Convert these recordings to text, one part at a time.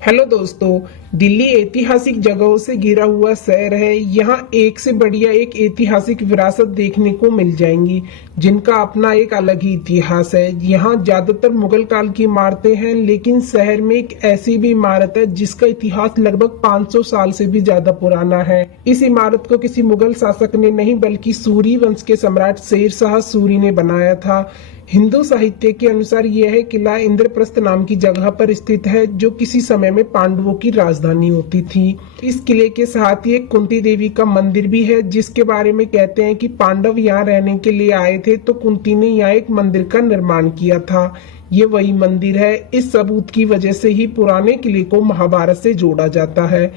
Hello दोस्तों, दिल्ली ऐतिहासिक जगहों से घिरा हुआ शहर है। यहाँ एक से बढ़िया एक ऐतिहासिक विरासत देखने को मिल जाएंगी, जिनका अपना एक अलग ही इतिहास है। यहाँ ज्यादातर मुगल काल की इमारतें हैं, लेकिन शहर में एक ऐसी भी इमारत है जिसका इतिहास लगभग 500 साल से भी ज्यादा पुराना है। इस इमारत को किसी मुगल शासक ने नहीं, बल्कि सूरी वंश के सम्राट शेर शाह सूरी ने बनाया था। हिंदू साहित्य के अनुसार यह किला इंद्रप्रस्थ नाम की जगह पर स्थित है, जो किसी समय में पांडवों की राजधानी होती थी। इस किले के साथ ही एक कुंती देवी का मंदिर भी है, जिसके बारे में कहते हैं कि पांडव यहाँ रहने के लिए आए थे तो कुंती ने यहाँ एक मंदिर का निर्माण किया था। ये वही मंदिर है। इस सबूत की वजह से ही पुराने किले को महाभारत से जोड़ा जाता है।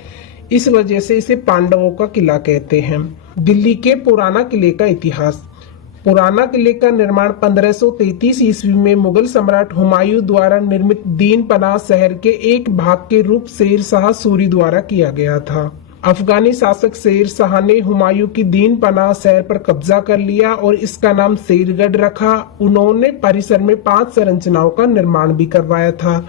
इस वजह से इसे पांडवों का किला कहते हैं। दिल्ली के पुराना किले का इतिहास। पुराना किले का निर्माण 1533 ईस्वी में मुगल सम्राट हुमायूं द्वारा निर्मित दीन पनाह शहर के एक भाग के रूप शेर शाह सूरी द्वारा किया गया था। अफगानी शासक शेर शाह ने हुमायूं की दीन पनाह शहर पर कब्जा कर लिया और इसका नाम शेरगढ़ रखा। उन्होंने परिसर में 5 संरचनाओं का निर्माण भी करवाया था।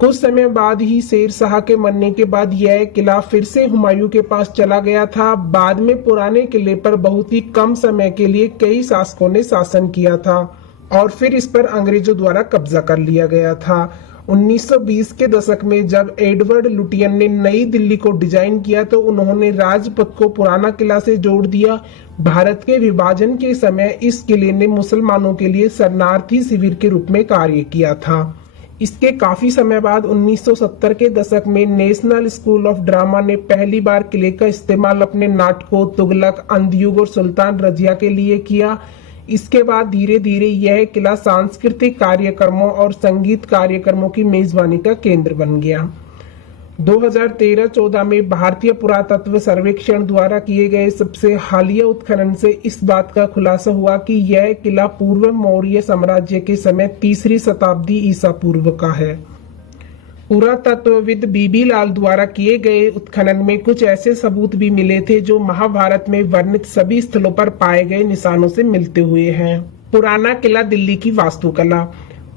कुछ समय बाद ही शेर शाह के मरने के बाद यह किला फिर से हुमायूं के पास चला गया था। बाद में पुराने किले पर बहुत ही कम समय के लिए कई शासकों ने शासन किया था और फिर इस पर अंग्रेजों द्वारा कब्जा कर लिया गया था। 1920 के दशक में जब एडवर्ड लुटियन ने नई दिल्ली को डिजाइन किया तो उन्होंने राजपथ को पुराना किला से जोड़ दिया। भारत के विभाजन के समय इस किले ने मुसलमानों के लिए शरणार्थी शिविर के रूप में कार्य किया था। इसके काफी समय बाद 1970 के दशक में नेशनल स्कूल ऑफ ड्रामा ने पहली बार किले का इस्तेमाल अपने नाटकों तुगलक, अंधयुग और सुल्तान रजिया के लिए किया। इसके बाद धीरे धीरे यह किला सांस्कृतिक कार्यक्रमों और संगीत कार्यक्रमों की मेजबानी का केंद्र बन गया। 2013-14 में भारतीय पुरातत्व सर्वेक्षण द्वारा किए गए सबसे हालिया उत्खनन से इस बात का खुलासा हुआ कि यह किला पूर्व मौर्य साम्राज्य के समय 3री शताब्दी ईसा पूर्व का है। पुरातत्वविद बीबी लाल द्वारा किए गए उत्खनन में कुछ ऐसे सबूत भी मिले थे जो महाभारत में वर्णित सभी स्थलों पर पाए गए निशानों से मिलते हुए हैं। पुराना किला दिल्ली की वास्तुकला।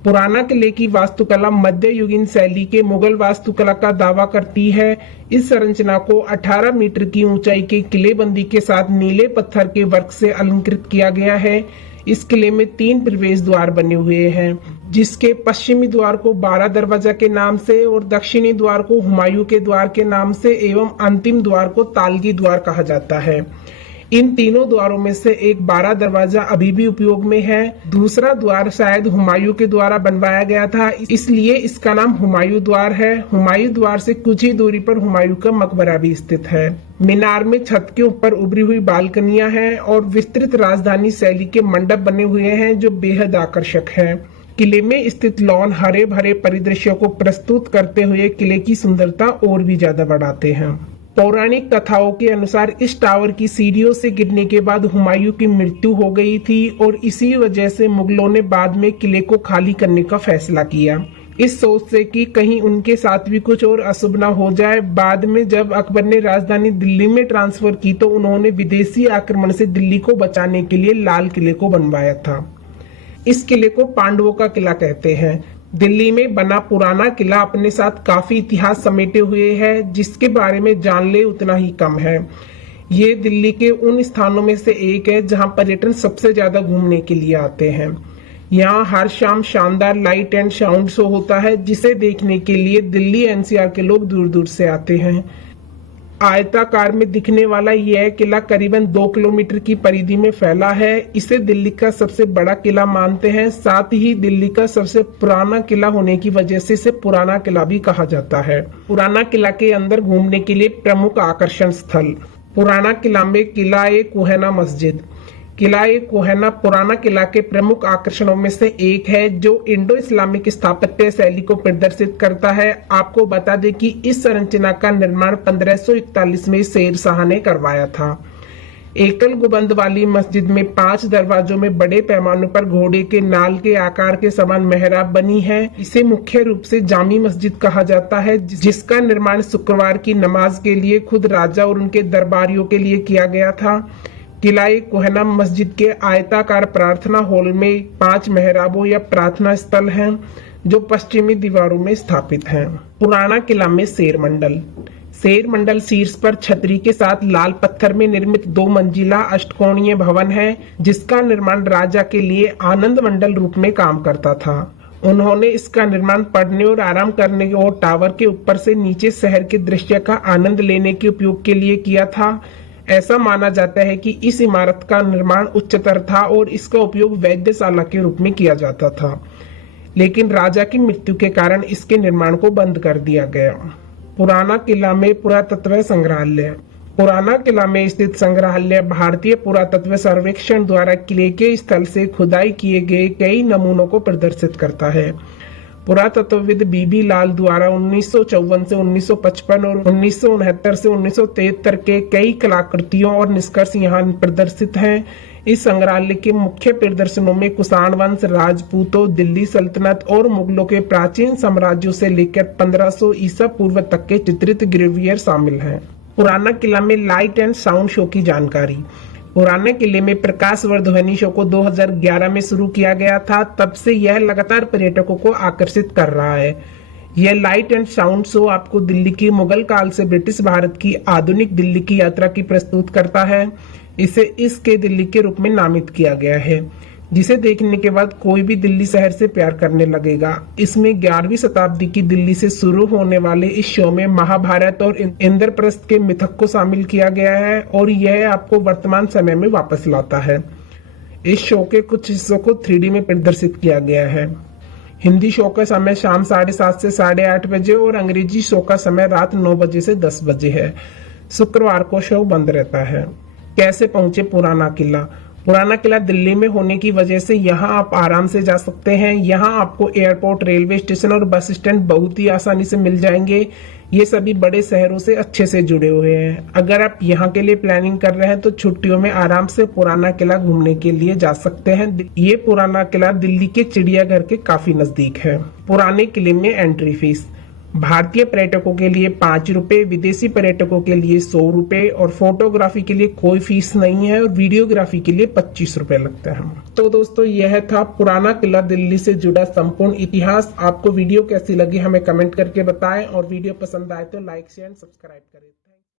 पुराना किले की वास्तुकला मध्ययुगीन शैली के मुगल वास्तुकला का दावा करती है। इस संरचना को 18 मीटर की ऊंचाई के किलेबंदी के साथ नीले पत्थर के वर्क से अलंकृत किया गया है। इस किले में 3 प्रवेश द्वार बने हुए हैं, जिसके पश्चिमी द्वार को 12 दरवाजा के नाम से और दक्षिणी द्वार को हुमायूं के द्वार के नाम से एवं अंतिम द्वार को तालगी द्वार कहा जाता है। इन तीनों द्वारों में से एक 12 दरवाजा अभी भी उपयोग में है। दूसरा द्वार शायद हुमायूं के द्वारा बनवाया गया था, इसलिए इसका नाम हुमायूं द्वार है। हुमायूं द्वार से कुछ ही दूरी पर हुमायूं का मकबरा भी स्थित है। मीनार में छत के ऊपर उभरी हुई बालकनियां हैं और विस्तृत राजधानी शैली के मंडप बने हुए हैं, जो बेहद आकर्षक है। किले में स्थित लॉन हरे भरे परिदृश्यों को प्रस्तुत करते हुए किले की सुंदरता और भी ज्यादा बढ़ाते हैं। पौराणिक कथाओं के अनुसार इस टावर की सीढ़ियों से गिरने के बाद हुमायूं की मृत्यु हो गई थी और इसी वजह से मुगलों ने बाद में किले को खाली करने का फैसला किया, इस सोच से कि कहीं उनके साथ भी कुछ और अशुभ न हो जाए। बाद में जब अकबर ने राजधानी दिल्ली में ट्रांसफर की तो उन्होंने विदेशी आक्रमण से दिल्ली को बचाने के लिए लाल किले को बनवाया था। इस किले को पांडवों का किला कहते हैं। दिल्ली में बना पुराना किला अपने साथ काफी इतिहास समेटे हुए है, जिसके बारे में जान ले उतना ही कम है। ये दिल्ली के उन स्थानों में से एक है जहां पर्यटन सबसे ज्यादा घूमने के लिए आते हैं। यहाँ हर शाम शानदार लाइट एंड साउंड शो होता है, जिसे देखने के लिए दिल्ली एनसीआर के लोग दूर दूर से आते हैं। आयताकार में दिखने वाला यह किला करीबन 2 किलोमीटर की परिधि में फैला है। इसे दिल्ली का सबसे बड़ा किला मानते हैं। साथ ही दिल्ली का सबसे पुराना किला होने की वजह से इसे पुराना किला भी कहा जाता है। पुराना किला के अंदर घूमने के लिए प्रमुख आकर्षण स्थल। पुराना किला में किला-ए कुहैना मस्जिद। किला-ए कुहैना पुराना किला के प्रमुख आकर्षणों में से एक है, जो इंडो इस्लामिक स्थापत्य शैली को प्रदर्शित करता है। आपको बता दें कि इस संरचना का निर्माण 1541 में शेर शाह ने करवाया था। एकल गुंबद वाली मस्जिद में 5 दरवाजों में बड़े पैमाने पर घोड़े के नाल के आकार के समान मेहराब बनी है। इसे मुख्य रूप से जामी मस्जिद कहा जाता है, जिसका निर्माण शुक्रवार की नमाज के लिए खुद राजा और उनके दरबारियों के लिए किया गया था। किला-ए कुहैना मस्जिद के आयताकार प्रार्थना हॉल में 5 मेहराबों या प्रार्थना स्थल हैं, जो पश्चिमी दीवारों में स्थापित हैं। पुराना किला में शेर मंडल। शेर मंडल शीर्ष पर छतरी के साथ लाल पत्थर में निर्मित 2 मंजिला अष्टकोणीय भवन है, जिसका निर्माण राजा के लिए आनंद मंडल रूप में काम करता था। उन्होंने इसका निर्माण पढ़ने और आराम करने और टावर के ऊपर से नीचे शहर के दृश्य का आनंद लेने के उपयोग के लिए किया था। ऐसा माना जाता है कि इस इमारत का निर्माण उच्चतर था और इसका उपयोग वैद्यशाला के रूप में किया जाता था, लेकिन राजा की मृत्यु के कारण इसके निर्माण को बंद कर दिया गया। पुराना किला में पुरातत्व संग्रहालय। पुराना किला में स्थित संग्रहालय भारतीय पुरातत्व सर्वेक्षण द्वारा किले के स्थल से खुदाई किए गए कई नमूनों को प्रदर्शित करता है। पुरातत्वविद बीबी लाल द्वारा 1954 से 1955 और 1969 से 1973 के कई कलाकृतियों और निष्कर्ष यहाँ प्रदर्शित हैं। इस संग्रहालय के मुख्य प्रदर्शनों में कुषाण वंश, राजपूतों, दिल्ली सल्तनत और मुगलों के प्राचीन साम्राज्यों से लेकर 1500 ईसा पूर्व तक के चित्रित ग्रेवियर शामिल हैं। पुराना किला में लाइट एंड साउंड शो की जानकारी। पुराने किले में प्रकाश वर्धनी शो को 2011 में शुरू किया गया था। तब से यह लगातार पर्यटकों को आकर्षित कर रहा है। यह लाइट एंड साउंड शो आपको दिल्ली की मुगल काल से ब्रिटिश भारत की आधुनिक दिल्ली की यात्रा की प्रस्तुत करता है। इसे इसके दिल्ली के रूप में नामित किया गया है, जिसे देखने के बाद कोई भी दिल्ली शहर से प्यार करने लगेगा। इसमें 11वीं शताब्दी की दिल्ली से शुरू होने वाले इस शो में महाभारत और इंद्रप्रस्थ के मिथक को शामिल किया गया है और यह आपको वर्तमान समय में वापस लाता है। इस शो के कुछ हिस्सों को 3D में प्रदर्शित किया गया है। हिंदी शो का समय शाम 7:30 से 8:30 बजे और अंग्रेजी शो का समय रात 9 बजे से 10 बजे है। शुक्रवार को शो बंद रहता है। कैसे पहुंचे पुराना किला? पुराना किला दिल्ली में होने की वजह से यहाँ आप आराम से जा सकते हैं। यहाँ आपको एयरपोर्ट, रेलवे स्टेशन और बस स्टैंड बहुत ही आसानी से मिल जाएंगे। ये सभी बड़े शहरों से अच्छे से जुड़े हुए हैं। अगर आप यहाँ के लिए प्लानिंग कर रहे हैं तो छुट्टियों में आराम से पुराना किला घूमने के लिए जा सकते हैं। ये पुराना किला दिल्ली के चिड़ियाघर के काफी नजदीक है। पुराने किले में एंट्री फीस भारतीय पर्यटकों के लिए 5 रुपए, विदेशी पर्यटकों के लिए 100 रुपए और फोटोग्राफी के लिए कोई फीस नहीं है और वीडियोग्राफी के लिए 25 रुपए लगता है। तो दोस्तों, यह था पुराना किला दिल्ली से जुड़ा संपूर्ण इतिहास। आपको वीडियो कैसी लगी हमें कमेंट करके बताएं और वीडियो पसंद आए तो लाइक, शेयर, सब्सक्राइब करें।